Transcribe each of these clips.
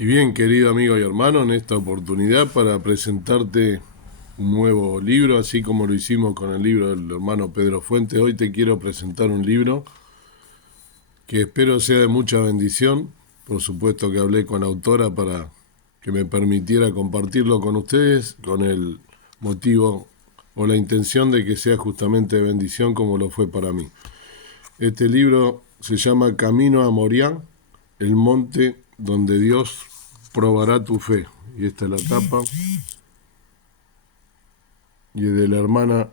Y bien, querido amigo y hermano, en esta oportunidad para presentarte un nuevo libro, así como lo hicimos con el libro del hermano Pedro Fuentes, hoy te quiero presentar un libro que espero sea de mucha bendición. Por supuesto que hablé con la autora para que me permitiera compartirlo con ustedes, con el motivo o la intención de que sea justamente de bendición como lo fue para mí. Este libro se llama Camino a Moriah, el monte donde Dios probará tu fe. Y esta es la tapa. Y es de la hermana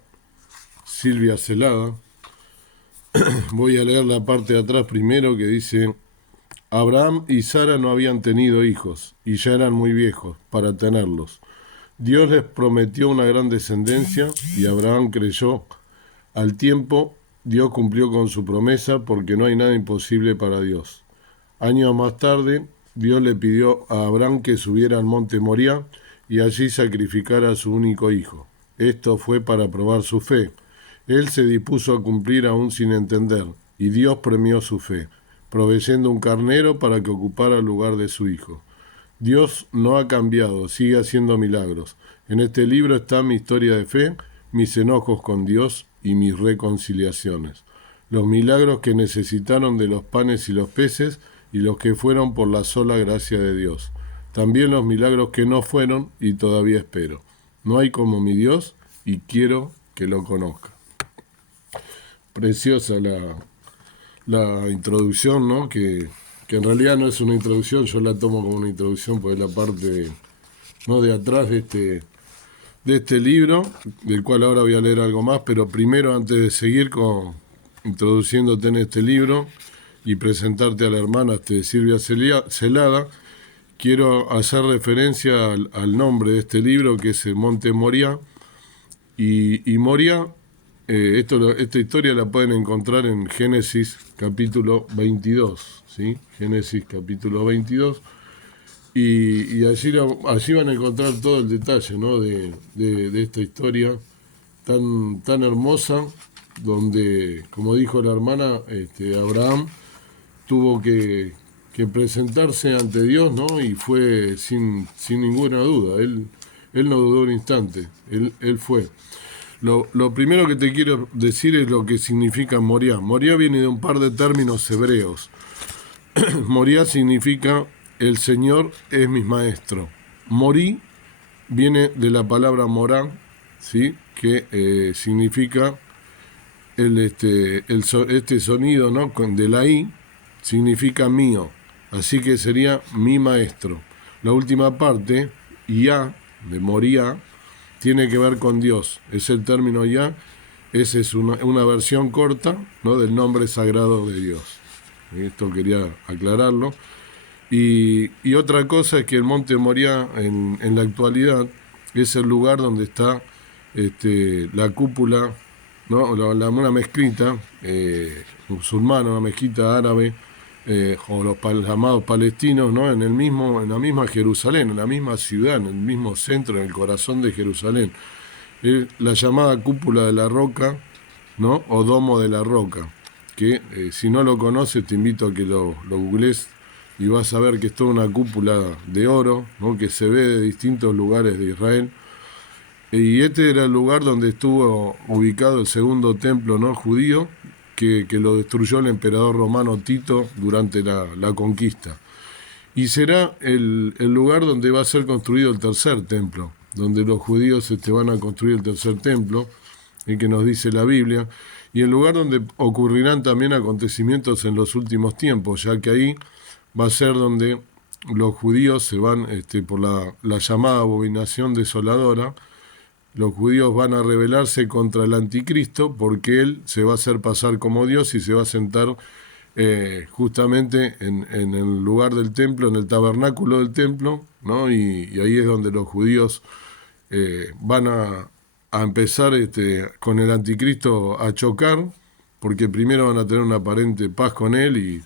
Silvia Celada. Voy a leer la parte de atrás primero que dice: Abraham y Sara no habían tenido hijos y ya eran muy viejos para tenerlos. Dios les prometió una gran descendencia y Abraham creyó. Al tiempo, Dios cumplió con su promesa porque no hay nada imposible para Dios. Años más tarde, Dios le pidió a Abraham que subiera al monte Moriah y allí sacrificara a su único hijo. Esto fue para probar su fe. Él se dispuso a cumplir aún sin entender, y Dios premió su fe, proveyendo un carnero para que ocupara el lugar de su hijo. Dios no ha cambiado, sigue haciendo milagros. En este libro está mi historia de fe, mis enojos con Dios y mis reconciliaciones. Los milagros que necesitaron de los panes y los peces y los que fueron por la sola gracia de Dios. También los milagros que no fueron y todavía espero. No hay como mi Dios y quiero que lo conozca. Preciosa la introducción, ¿no? Que en realidad no es una introducción, yo la tomo como una introducción porque es la parte ¿no? de atrás de este libro, del cual ahora voy a leer algo más, pero primero, antes de seguir introduciéndote en este libro y presentarte a la hermana Silvia Celada, quiero hacer referencia al nombre de este libro, que es el Monte Moriah. Y Moriah, esta historia la pueden encontrar en Génesis capítulo 22, ¿sí? Génesis capítulo 22. Y allí van a encontrar todo el detalle, ¿no? de esta historia tan hermosa, donde, como dijo la hermana, Abraham tuvo que presentarse ante Dios, ¿no? Y fue sin ninguna duda. Él no dudó un instante, él fue. Lo primero que te quiero decir es lo que significa Moriah. Moriah viene de un par de términos hebreos. Moriah significa el Señor es mi maestro. Morí viene de la palabra morá, ¿sí? Que significa este sonido, ¿no? De la I, significa mío. Así que sería mi maestro. La última parte, ya, de Moriah, tiene que ver con Dios. Es el término ya. Esa es una versión corta, ¿no? Del nombre sagrado de Dios. Esto quería aclararlo. Y otra cosa es que el monte Moriah en la actualidad es el lugar donde está la cúpula, ¿no? Una mezquita musulmana, una mezquita árabe, o los llamados palestinos, ¿no? En la misma Jerusalén, en la misma ciudad, en el mismo centro, en el corazón de Jerusalén. La llamada cúpula de la roca, ¿no? O domo de la roca, que si no lo conoces te invito a que lo googlees y vas a ver que es toda una cúpula de oro, ¿no? Que se ve de distintos lugares de Israel. Y este era el lugar donde estuvo ubicado el segundo templo, ¿no? Judío, que lo destruyó el emperador romano Tito durante la conquista. Y será el lugar donde va a ser construido el tercer templo, donde los judíos van a construir el tercer templo, el que nos dice la Biblia, y el lugar donde ocurrirán también acontecimientos en los últimos tiempos, ya que ahí va a ser donde los judíos se van, por la llamada abominación desoladora, los judíos van a rebelarse contra el anticristo porque él se va a hacer pasar como Dios y se va a sentar justamente en el lugar del templo, en el tabernáculo del templo, ¿no? Y ahí es donde los judíos van a empezar con el anticristo a chocar, porque primero van a tener una aparente paz con él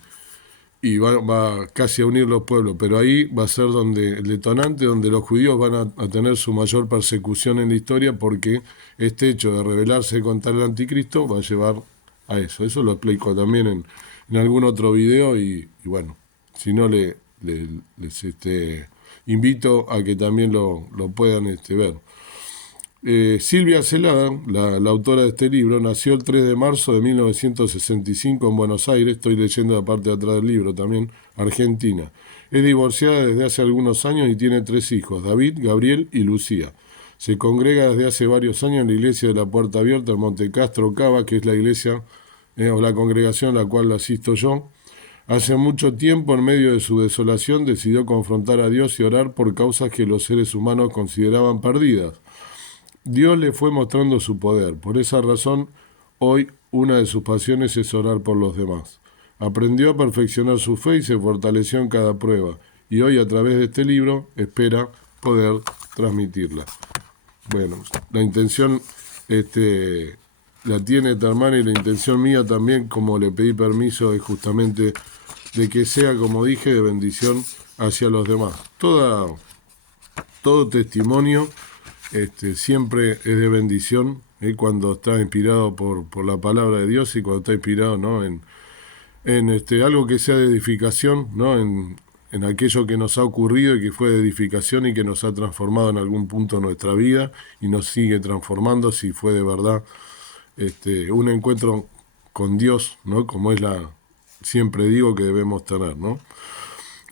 y va casi a unir los pueblos, pero ahí va a ser donde el detonante, donde los judíos van a tener su mayor persecución en la historia, porque este hecho de rebelarse contra el anticristo va a llevar a eso. Eso lo explico también en algún otro video y bueno, si no les invito a que también lo puedan ver. Silvia Celada, la autora de este libro, nació el 3 de marzo de 1965 en Buenos Aires, estoy leyendo la parte de atrás del libro también, Argentina. Es divorciada desde hace algunos años y tiene 3 hijos, David, Gabriel y Lucía. Se congrega desde hace varios años en la iglesia de la Puerta Abierta en Montecastro, Cava, que es la iglesia o la congregación a la cual asisto yo. Hace mucho tiempo, en medio de su desolación, decidió confrontar a Dios y orar por causas que los seres humanos consideraban perdidas. Dios le fue mostrando su poder. Por esa razón, hoy una de sus pasiones es orar por los demás. Aprendió a perfeccionar su fe y se fortaleció en cada prueba. Y hoy, a través de este libro, espera poder transmitirla. Bueno, la intención la tiene esta hermana, y la intención mía también, como le pedí permiso, es justamente de que sea, como dije, de bendición hacia los demás. Todo testimonio siempre es de bendición, cuando está inspirado por la palabra de Dios, y cuando está inspirado, ¿no?, en algo que sea de edificación, ¿no?, en aquello que nos ha ocurrido y que fue de edificación y que nos ha transformado en algún punto de nuestra vida y nos sigue transformando, si fue de verdad un encuentro con Dios, ¿no?, como es siempre digo que debemos tener, ¿no?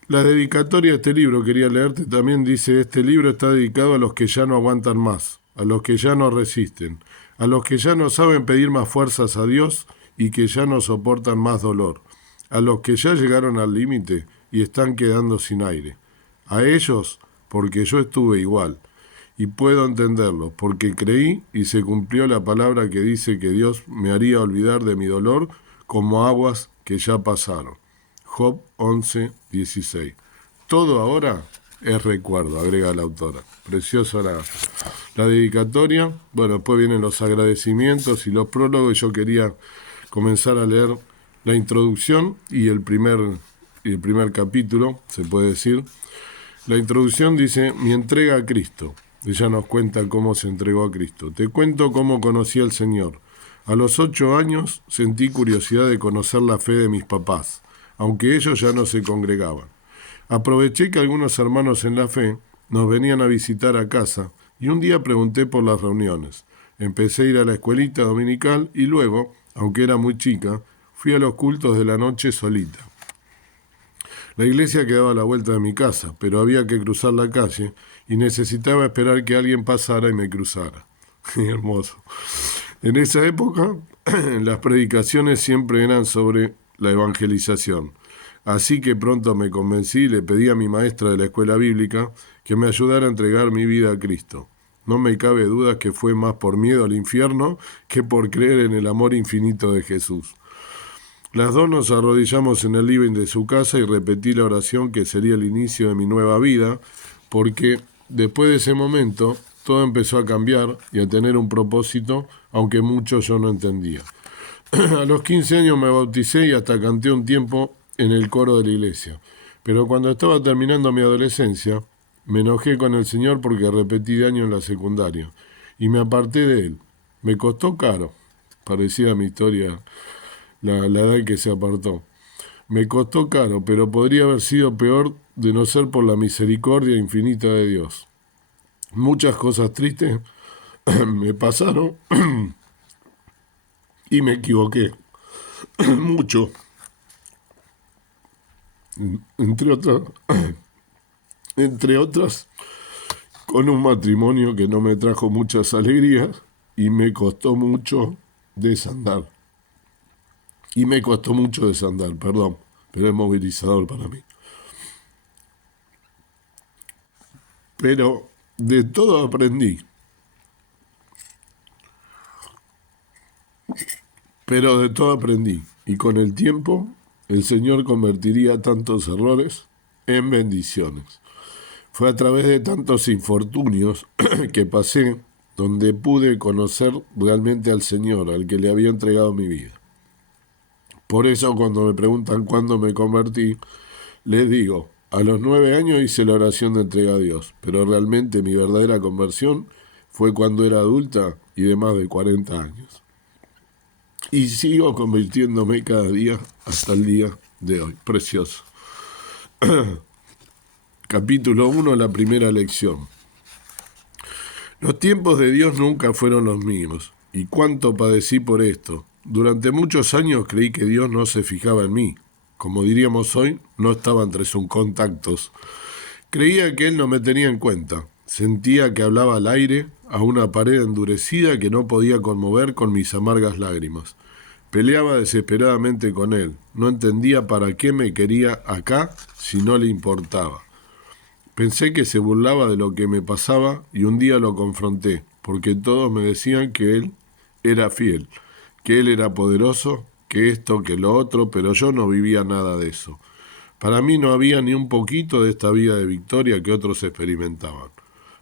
La dedicatoria de este libro, quería leerte también, dice: este libro está dedicado a los que ya no aguantan más, a los que ya no resisten, a los que ya no saben pedir más fuerzas a Dios y que ya no soportan más dolor, a los que ya llegaron al límite y están quedando sin aire. A ellos, porque yo estuve igual, y puedo entenderlo, porque creí y se cumplió la palabra que dice que Dios me haría olvidar de mi dolor como aguas que ya pasaron. Job 11:16. Todo ahora es recuerdo, agrega la autora. Preciosa la dedicatoria. Bueno, después vienen los agradecimientos y los prólogos. Yo quería comenzar a leer la introducción y el primer capítulo, se puede decir. La introducción dice: mi entrega a Cristo. Ella nos cuenta cómo se entregó a Cristo. Te cuento cómo conocí al Señor. A los 8 años sentí curiosidad de conocer la fe de mis papás, aunque ellos ya no se congregaban. Aproveché que algunos hermanos en la fe nos venían a visitar a casa y un día pregunté por las reuniones. Empecé a ir a la escuelita dominical y luego, aunque era muy chica, fui a los cultos de la noche solita. La iglesia quedaba a la vuelta de mi casa, pero había que cruzar la calle y necesitaba esperar que alguien pasara y me cruzara. Hermoso. En esa época, las predicaciones siempre eran sobre la evangelización. Así que pronto me convencí y le pedí a mi maestra de la escuela bíblica que me ayudara a entregar mi vida a Cristo. No me cabe duda que fue más por miedo al infierno que por creer en el amor infinito de Jesús. Las dos nos arrodillamos en el living de su casa y repetí la oración que sería el inicio de mi nueva vida, porque después de ese momento todo empezó a cambiar y a tener un propósito, aunque mucho yo no entendía. A los 15 años me bauticé y hasta canté un tiempo en el coro de la iglesia. Pero cuando estaba terminando mi adolescencia, me enojé con el Señor porque repetí de año en la secundaria y me aparté de Él. Me costó caro, parecida a mi historia, la edad en que se apartó. Me costó caro, pero podría haber sido peor de no ser por la misericordia infinita de Dios. Muchas cosas tristes me pasaron y me equivoqué mucho. Entre otras, con un matrimonio que no me trajo muchas alegrías y me costó mucho desandar. Pero es movilizador para mí. Pero de todo aprendí. Y con el tiempo, el Señor convertiría tantos errores en bendiciones. Fue a través de tantos infortunios que pasé donde pude conocer realmente al Señor, al que le había entregado mi vida. Por eso, cuando me preguntan cuándo me convertí, les digo: a los 9 años hice la oración de entrega a Dios, pero realmente mi verdadera conversión fue cuando era adulta y de más de 40 años. Y sigo convirtiéndome cada día hasta el día de hoy. Precioso. Capítulo 1, la primera lección. Los tiempos de Dios nunca fueron los míos, y cuánto padecí por esto. Durante muchos años creí que Dios no se fijaba en mí. Como diríamos hoy, no estaba entre sus contactos. Creía que Él no me tenía en cuenta. Sentía que hablaba al aire, a una pared endurecida que no podía conmover con mis amargas lágrimas. Peleaba desesperadamente con Él. No entendía para qué me quería acá si no le importaba. Pensé que se burlaba de lo que me pasaba y un día lo confronté, porque todos me decían que Él era fiel, que Él era poderoso, que esto, que lo otro, pero yo no vivía nada de eso. Para mí no había ni un poquito de esta vida de victoria que otros experimentaban.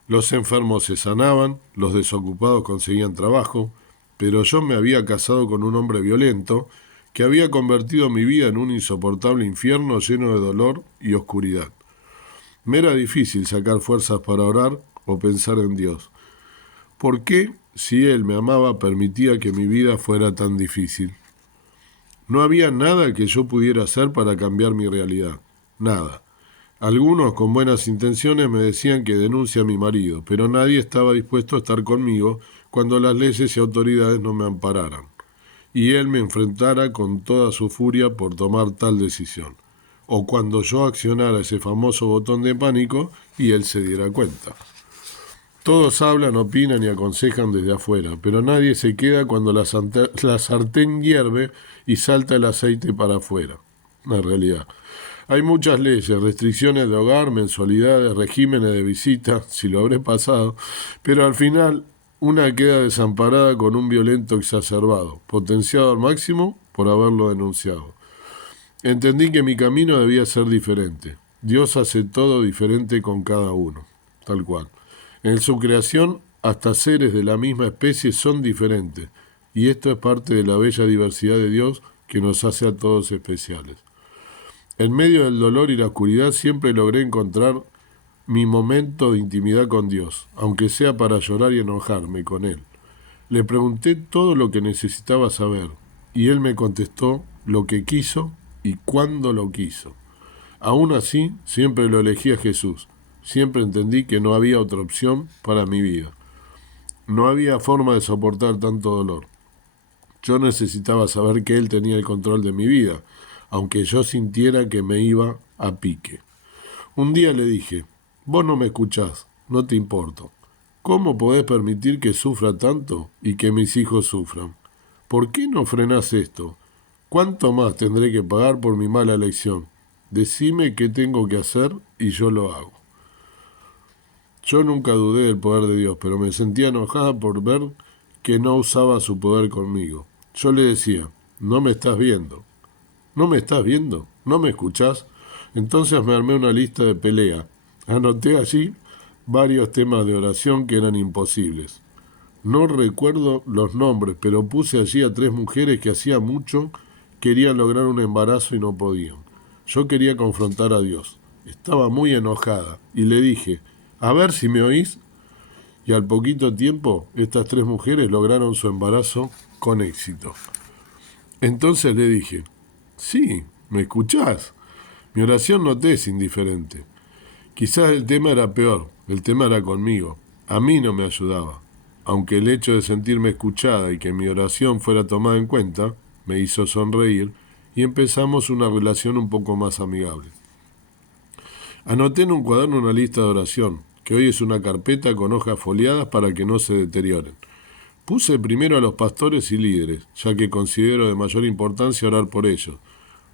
Los enfermos se sanaban, los desocupados conseguían trabajo, pero yo me había casado con un hombre violento que había convertido mi vida en un insoportable infierno lleno de dolor y oscuridad. Me era difícil sacar fuerzas para orar o pensar en Dios. ¿Por qué, si Él me amaba, permitía que mi vida fuera tan difícil? No había nada que yo pudiera hacer para cambiar mi realidad. Nada. Algunos con buenas intenciones me decían que denuncie a mi marido, pero nadie estaba dispuesto a estar conmigo cuando las leyes y autoridades no me ampararan, y él me enfrentara con toda su furia por tomar tal decisión, o cuando yo accionara ese famoso botón de pánico y él se diera cuenta. Todos hablan, opinan y aconsejan desde afuera, pero nadie se queda cuando la sartén hierve y salta el aceite para afuera. La realidad. Hay muchas leyes, restricciones de hogar, mensualidades, regímenes de visita, si lo habré pasado, pero al final una queda desamparada con un violento exacerbado, potenciado al máximo por haberlo denunciado. Entendí que mi camino debía ser diferente. Dios hace todo diferente con cada uno, tal cual. En su creación, hasta seres de la misma especie son diferentes, y esto es parte de la bella diversidad de Dios que nos hace a todos especiales. En medio del dolor y la oscuridad siempre logré encontrar mi momento de intimidad con Dios, aunque sea para llorar y enojarme con Él. Le pregunté todo lo que necesitaba saber, y Él me contestó lo que quiso y cuándo lo quiso. Aún así, siempre lo elegí a Jesús. Siempre entendí que no había otra opción para mi vida. No había forma de soportar tanto dolor. Yo necesitaba saber que Él tenía el control de mi vida, aunque yo sintiera que me iba a pique. Un día le dije, vos no me escuchás, no te importo. ¿Cómo podés permitir que sufra tanto y que mis hijos sufran? ¿Por qué no frenás esto? ¿Cuánto más tendré que pagar por mi mala elección? Decime qué tengo que hacer y yo lo hago. Yo nunca dudé del poder de Dios, pero me sentía enojada por ver que no usaba su poder conmigo. Yo le decía, no me estás viendo. ¿No me estás viendo? ¿No me escuchás? Entonces me armé una lista de pelea. Anoté allí varios temas de oración que eran imposibles. No recuerdo los nombres, pero puse allí a 3 mujeres que hacía mucho querían lograr un embarazo y no podían. Yo quería confrontar a Dios. Estaba muy enojada y le dije, a ver si me oís. Y al poquito tiempo, estas 3 mujeres lograron su embarazo con éxito. Entonces le dije, sí, ¿me escuchás? Mi oración no te es indiferente. Quizás el tema era peor, el tema era conmigo. A mí no me ayudaba. Aunque el hecho de sentirme escuchada y que mi oración fuera tomada en cuenta, me hizo sonreír y empezamos una relación un poco más amigable. Anoté en un cuaderno una lista de oración, que hoy es una carpeta con hojas foliadas para que no se deterioren. Puse primero a los pastores y líderes, ya que considero de mayor importancia orar por ellos,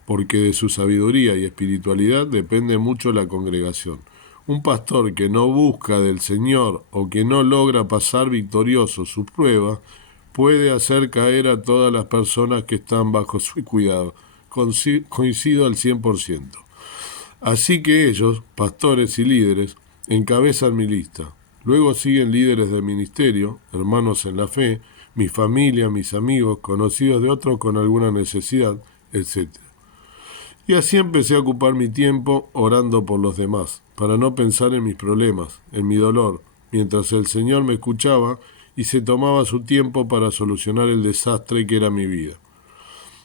porque de su sabiduría y espiritualidad depende mucho la congregación. Un pastor que no busca del Señor o que no logra pasar victorioso sus pruebas, puede hacer caer a todas las personas que están bajo su cuidado. Coincido al 100%. Así que ellos, pastores y líderes, encabezan mi lista. Luego siguen líderes del ministerio, hermanos en la fe, mi familia, mis amigos, conocidos de otros con alguna necesidad, etc. Y así empecé a ocupar mi tiempo orando por los demás, para no pensar en mis problemas, en mi dolor, mientras el Señor me escuchaba y se tomaba su tiempo para solucionar el desastre que era mi vida.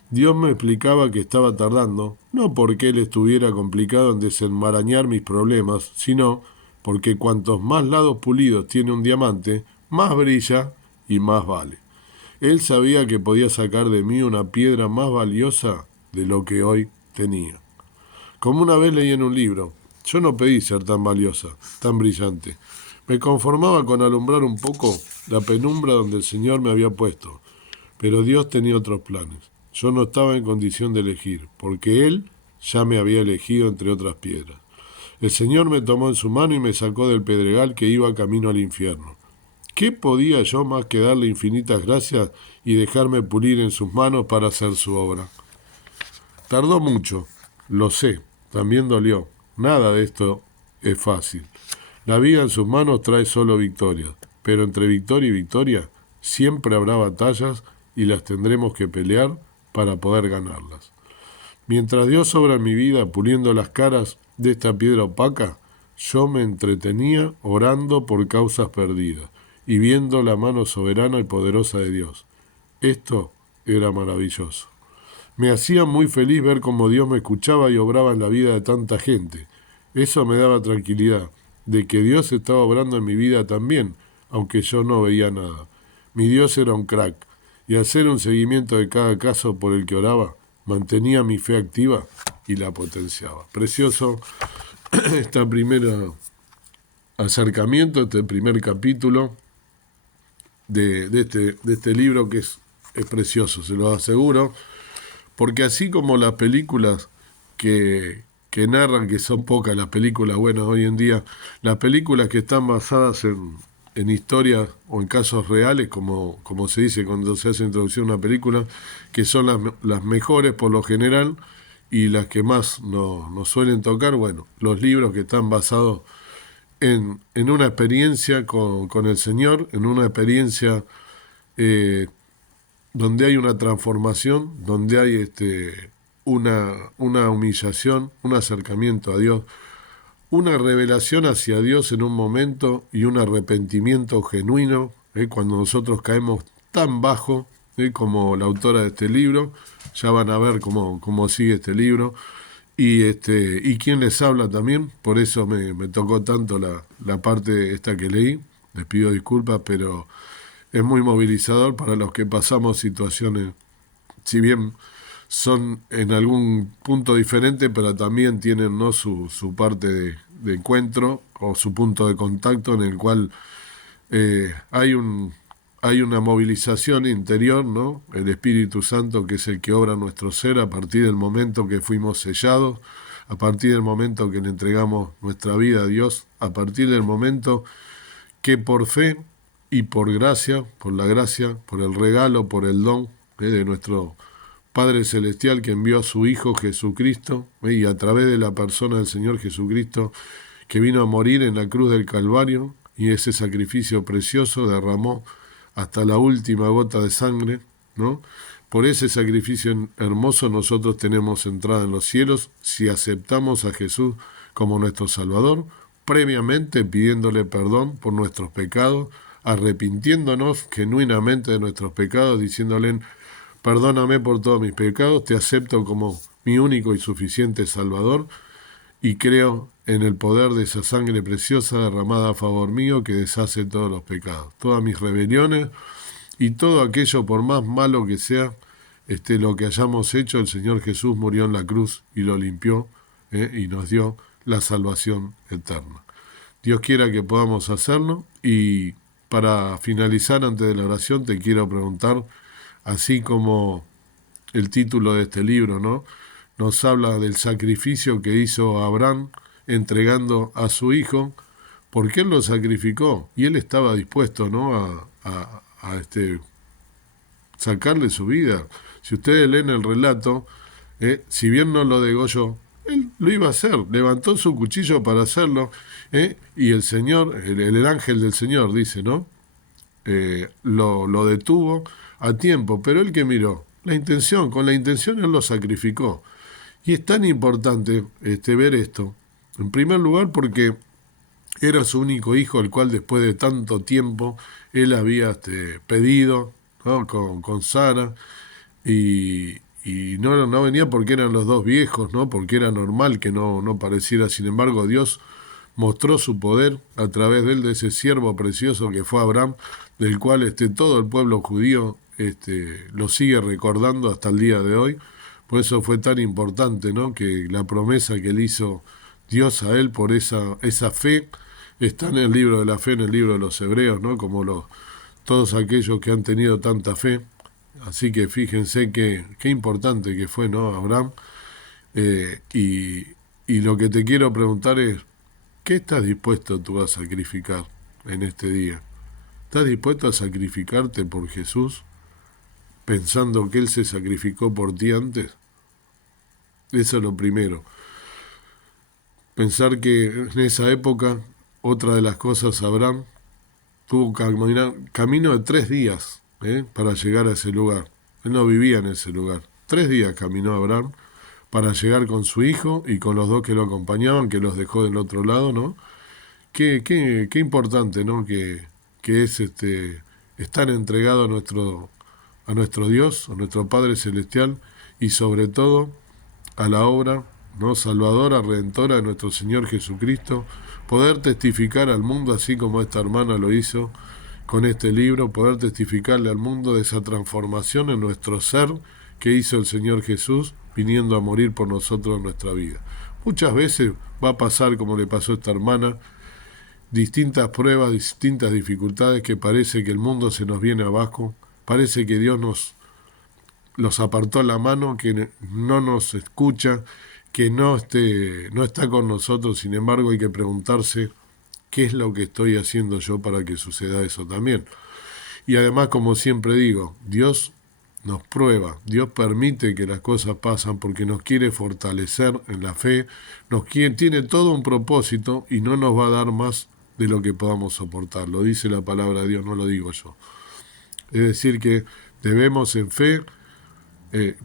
Dios me explicaba que estaba tardando, no porque Él estuviera complicado en desenmarañar mis problemas, sino porque cuantos más lados pulidos tiene un diamante, más brilla y más vale. Él sabía que podía sacar de mí una piedra más valiosa de lo que hoy tenía. Como una vez leí en un libro, yo no pedí ser tan valiosa, tan brillante. Me conformaba con alumbrar un poco la penumbra donde el Señor me había puesto, pero Dios tenía otros planes. Yo no estaba en condición de elegir, porque Él ya me había elegido entre otras piedras. El Señor me tomó en su mano y me sacó del pedregal que iba camino al infierno. ¿Qué podía yo más que darle infinitas gracias y dejarme pulir en sus manos para hacer su obra? Tardó mucho, lo sé, también dolió. Nada de esto es fácil. La vida en sus manos trae solo victorias, pero entre victoria y victoria siempre habrá batallas y las tendremos que pelear para poder ganarlas. Mientras Dios obra en mi vida puliendo las caras de esta piedra opaca, yo me entretenía orando por causas perdidas y viendo la mano soberana y poderosa de Dios. Esto era maravilloso. Me hacía muy feliz ver cómo Dios me escuchaba y obraba en la vida de tanta gente. Eso me daba tranquilidad, de que Dios estaba obrando en mi vida también, aunque yo no veía nada. Mi Dios era un crack, y al hacer un seguimiento de cada caso por el que oraba, mantenía mi fe activa y la potenciaba. Precioso este primer acercamiento, este primer capítulo de este libro que es precioso, se lo aseguro. Porque así como las películas que narran, que son pocas las películas buenas hoy en día, las películas que están basadas en historias o en casos reales, como se dice cuando se hace introducción a una película, que son las mejores por lo general y las que más nos suelen tocar, bueno, los libros que están basados en una experiencia con el Señor, en una experiencia eh, donde hay una transformación, donde hay una humillación, un acercamiento a Dios, una revelación hacia Dios en un momento y un arrepentimiento genuino, cuando nosotros caemos tan bajo, como la autora de este libro, ya van a ver cómo sigue este libro, y quién les habla también, por eso me tocó tanto la parte esta que leí, les pido disculpas, pero es muy movilizador para los que pasamos situaciones, si bien son en algún punto diferente, pero también tienen, ¿no?, su parte de encuentro o su punto de contacto en el cual hay una movilización interior, ¿no? El Espíritu Santo, que es el que obra nuestro ser a partir del momento que fuimos sellados, a partir del momento que le entregamos nuestra vida a Dios, a partir del momento que por fe y por gracia, por la gracia, por el regalo, por el don de nuestro Padre Celestial que envió a su Hijo Jesucristo, y a través de la persona del Señor Jesucristo, que vino a morir en la cruz del Calvario, y ese sacrificio precioso derramó hasta la última gota de sangre, ¿no? Por ese sacrificio hermoso nosotros tenemos entrada en los cielos si aceptamos a Jesús como nuestro Salvador, previamente pidiéndole perdón por nuestros pecados, arrepintiéndonos genuinamente de nuestros pecados, diciéndole: perdóname por todos mis pecados, te acepto como mi único y suficiente Salvador, y creo en el poder de esa sangre preciosa derramada a favor mío que deshace todos los pecados, todas mis rebeliones y todo aquello, por más malo que sea, lo que hayamos hecho. El Señor Jesús murió en la cruz y lo limpió, y nos dio la salvación eterna. Dios quiera que podamos hacerlo. Y para finalizar, antes de la oración, te quiero preguntar, así como el título de este libro, ¿no?, nos habla del sacrificio que hizo Abraham entregando a su hijo, porque él lo sacrificó y él estaba dispuesto, ¿no?, a sacarle su vida. Si ustedes leen el relato, si bien no lo degolló, él lo iba a hacer, levantó su cuchillo para hacerlo, y el Señor, el ángel del Señor, dice, ¿no?, lo detuvo a tiempo, pero él que miró, con la intención él lo sacrificó. Y es tan importante ver esto, en primer lugar porque era su único hijo, el cual después de tanto tiempo él había pedido, ¿no?, con Sara, y y no venía porque eran los dos viejos, ¿no? Porque era normal que no pareciera. Sin embargo, Dios mostró su poder a través de él, de ese siervo precioso que fue Abraham, del cual todo el pueblo judío lo sigue recordando hasta el día de hoy. Por eso fue tan importante, ¿no? Que la promesa que le hizo Dios a él por esa fe está en el libro de la fe, en el libro de los Hebreos, ¿no? Como todos aquellos que han tenido tanta fe. Así que fíjense qué importante que fue, ¿no? Abraham. Y lo que te quiero preguntar es, ¿qué estás dispuesto tú a sacrificar en este día? ¿Estás dispuesto a sacrificarte por Jesús pensando que Él se sacrificó por ti antes? Eso es lo primero. Pensar que en esa época, otra de las cosas, Abraham tuvo que caminar camino de 3 días para llegar a ese lugar. Él no vivía en ese lugar. 3 días caminó Abraham para llegar con su hijo y con los 2 que lo acompañaban, que los dejó del otro lado, ¿no? Qué importante, ¿no? Que es estar entregado a nuestro Dios, a nuestro Padre Celestial, y sobre todo a la obra, ¿no? Salvadora, redentora de nuestro Señor Jesucristo, poder testificar al mundo, así como esta hermana lo hizo con este libro, poder testificarle al mundo de esa transformación en nuestro ser que hizo el Señor Jesús, viniendo a morir por nosotros en nuestra vida. Muchas veces va a pasar como le pasó a esta hermana, distintas pruebas, distintas dificultades, que parece que el mundo se nos viene abajo, parece que Dios los apartó la mano, que no nos escucha, que no está con nosotros. Sin embargo, hay que preguntarse qué es lo que estoy haciendo yo para que suceda eso también. Y además, como siempre digo, Dios nos prueba, Dios permite que las cosas pasan porque nos quiere fortalecer en la fe, tiene todo un propósito y no nos va a dar más de lo que podamos soportar. Lo dice la palabra de Dios, no lo digo yo. Es decir, que debemos en fe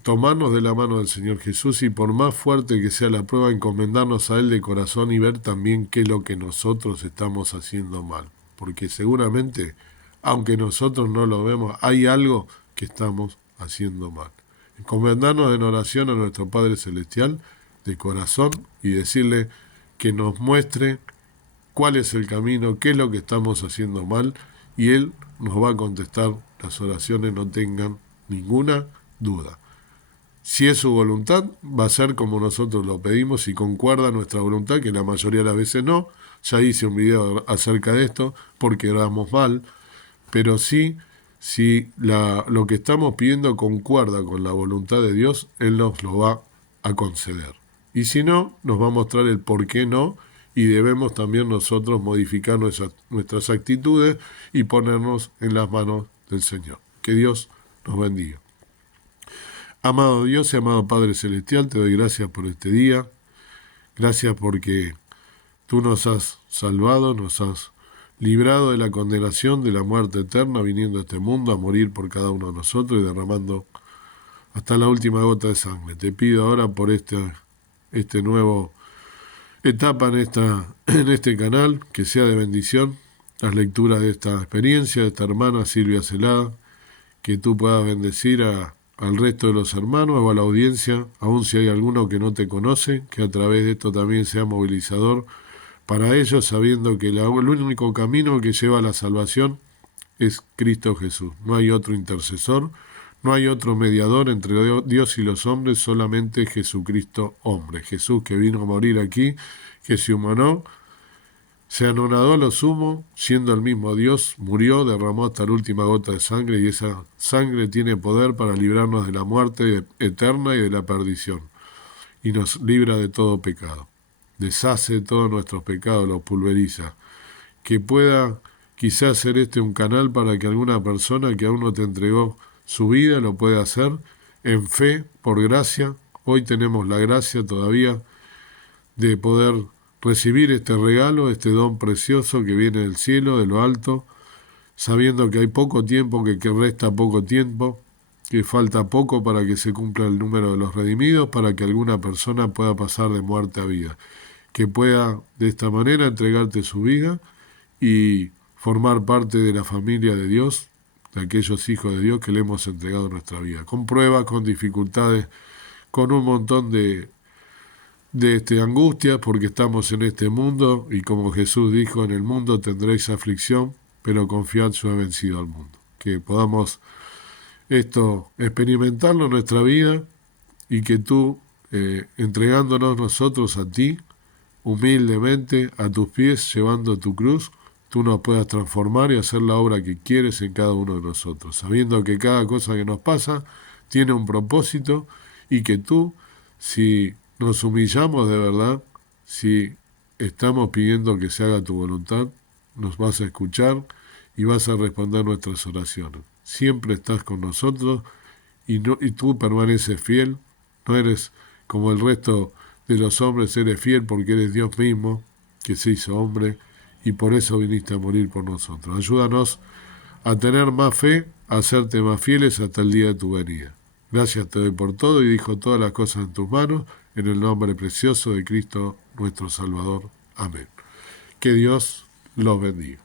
tomarnos de la mano del Señor Jesús, y por más fuerte que sea la prueba, encomendarnos a Él de corazón y ver también qué es lo que nosotros estamos haciendo mal. Porque seguramente, aunque nosotros no lo vemos, hay algo que estamos haciendo mal. Encomendarnos en oración a nuestro Padre Celestial de corazón y decirle que nos muestre cuál es el camino, qué es lo que estamos haciendo mal, y Él nos va a contestar las oraciones, no tengan ninguna duda. Si es su voluntad, va a ser como nosotros lo pedimos, y concuerda nuestra voluntad, que la mayoría de las veces no. Ya hice un video acerca de esto, porque oramos mal, pero sí, si lo que estamos pidiendo concuerda con la voluntad de Dios, Él nos lo va a conceder. Y si no, nos va a mostrar el por qué no, y debemos también nosotros modificar nuestras actitudes y ponernos en las manos del Señor. Que Dios nos bendiga. Amado Dios y amado Padre Celestial, te doy gracias por este día. Gracias porque tú nos has salvado, nos has librado de la condenación, de la muerte eterna, viniendo a este mundo a morir por cada uno de nosotros y derramando hasta la última gota de sangre. Te pido ahora por este nuevo etapa en este canal, que sea de bendición las lecturas de esta experiencia de esta hermana Silvia Celada, que tú puedas bendecir al resto de los hermanos o a la audiencia, aun si hay alguno que no te conoce, que a través de esto también sea movilizador para ellos, sabiendo que el único camino que lleva a la salvación es Cristo Jesús. No hay otro intercesor, no hay otro mediador entre Dios y los hombres, solamente Jesucristo hombre. Jesús, que vino a morir aquí, que se humanó, se anonadó a lo sumo, siendo el mismo Dios, murió, derramó hasta la última gota de sangre, y esa sangre tiene poder para librarnos de la muerte eterna y de la perdición, y nos libra de todo pecado. Deshace todos nuestros pecados, los pulveriza. Que pueda quizás ser un canal para que alguna persona que aún no te entregó su vida lo pueda hacer en fe, por gracia. Hoy tenemos la gracia todavía de poder recibir este regalo, este don precioso que viene del cielo, de lo alto, sabiendo que hay poco tiempo, que resta poco tiempo, que falta poco para que se cumpla el número de los redimidos, para que alguna persona pueda pasar de muerte a vida, que pueda de esta manera entregarte su vida y formar parte de la familia de Dios, de aquellos hijos de Dios que le hemos entregado nuestra vida, con pruebas, con dificultades, con un montón de angustia, porque estamos en este mundo, y como Jesús dijo, en el mundo tendréis aflicción, pero confiad, yo he vencido al mundo. Que podamos esto experimentarlo en nuestra vida, y que tú, entregándonos nosotros a ti, humildemente a tus pies, llevando tu cruz, tú nos puedas transformar y hacer la obra que quieres en cada uno de nosotros, sabiendo que cada cosa que nos pasa tiene un propósito, y que tú, si nos humillamos de verdad, si estamos pidiendo que se haga tu voluntad, nos vas a escuchar y vas a responder nuestras oraciones. Siempre estás con nosotros, y tú permaneces fiel, no eres como el resto de los hombres, eres fiel porque eres Dios mismo, que se hizo hombre, y por eso viniste a morir por nosotros. Ayúdanos a tener más fe, a hacerte más fieles hasta el día de tu venida. Gracias te doy por todo, y dejo todas las cosas en tus manos, en el nombre precioso de Cristo nuestro Salvador. Amén. Que Dios los bendiga.